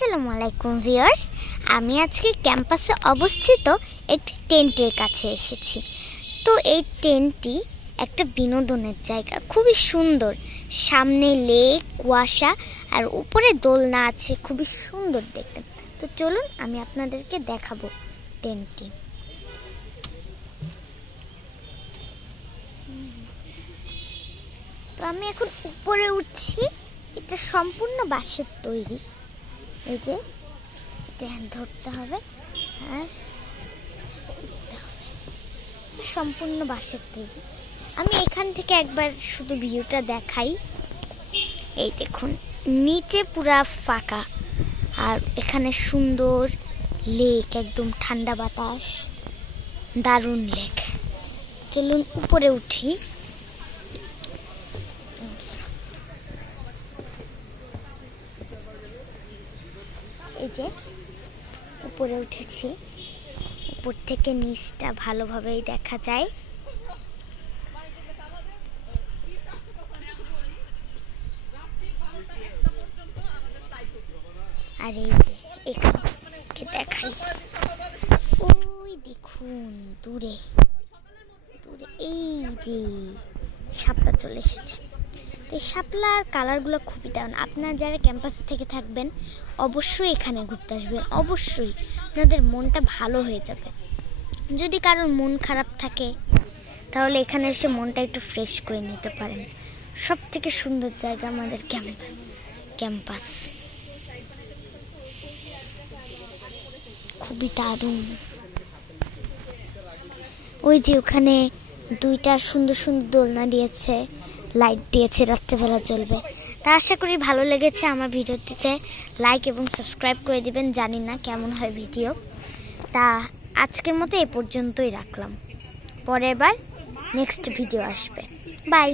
আসসালামু আলাইকুম ভিউয়ার্স, আমি আজকে ক্যাম্পাসে অবস্থিত একটি টেন্টের কাছে এসেছি। তো এই টেন্টটি একটা বিনোদনের জায়গা, খুবই সুন্দর। সামনে লেক, কুয়াশা আর উপরে দোলনা আছে, খুবই সুন্দর দেখতে। তো চলুন আমি আপনাদেরকে দেখাবো টেন্টটি। তো আমি এখন উপরে উঠছি। এটা সম্পূর্ণ বাঁশের তৈরি। এই যে ধরতে হবে আর সম্পূর্ণ বাঁশের তৈরি। আমি এখান থেকে একবার শুধু ভিউটা দেখাই। এই দেখুন, নিচে পুরা ফাঁকা আর এখানে সুন্দর লেক, একদম ঠান্ডা বাতাস, দারুণ লেক। চলুন উপরে উঠি। এই যে উপরে উঠেছি, উপর থেকে নিচটা ভালোভাবেই দেখা যায়। আর এই যে এখানে দেখাই, ওই দেখুন দূরে দূরে এই যে শাপলা চলে এসেছে। তো এই শাপলার কালারগুলো খুবই দারুণ। আপনারা যারা ক্যাম্পাসে থেকে থাকবেন অবশ্যই এখানে ঘুরতে আসবেন, অবশ্যই আপনাদের মনটা ভালো হয়ে যাবে। যদি কারোর মন খারাপ থাকে তাহলে এখানে এসে মনটা একটু ফ্রেশ করে নিতে পারেন। সব থেকে সুন্দর জায়গা আমাদের ক্যাম্পাস, খুবই দারুণ। ওই যে ওখানে দুইটা সুন্দর সুন্দর দোলনা দিয়েছে, লাইট দিয়েছে, রাত্রেবেলা জ্বলবে। তা আশা করি ভালো লেগেছে আমার ভিডিওটিতে। লাইক এবং সাবস্ক্রাইব করে দিবেন। জানি না কেমন হয় ভিডিও। তা আজকের মতো এ পর্যন্তই রাখলাম। পরের বার নেক্সট ভিডিও আসবে। বাই।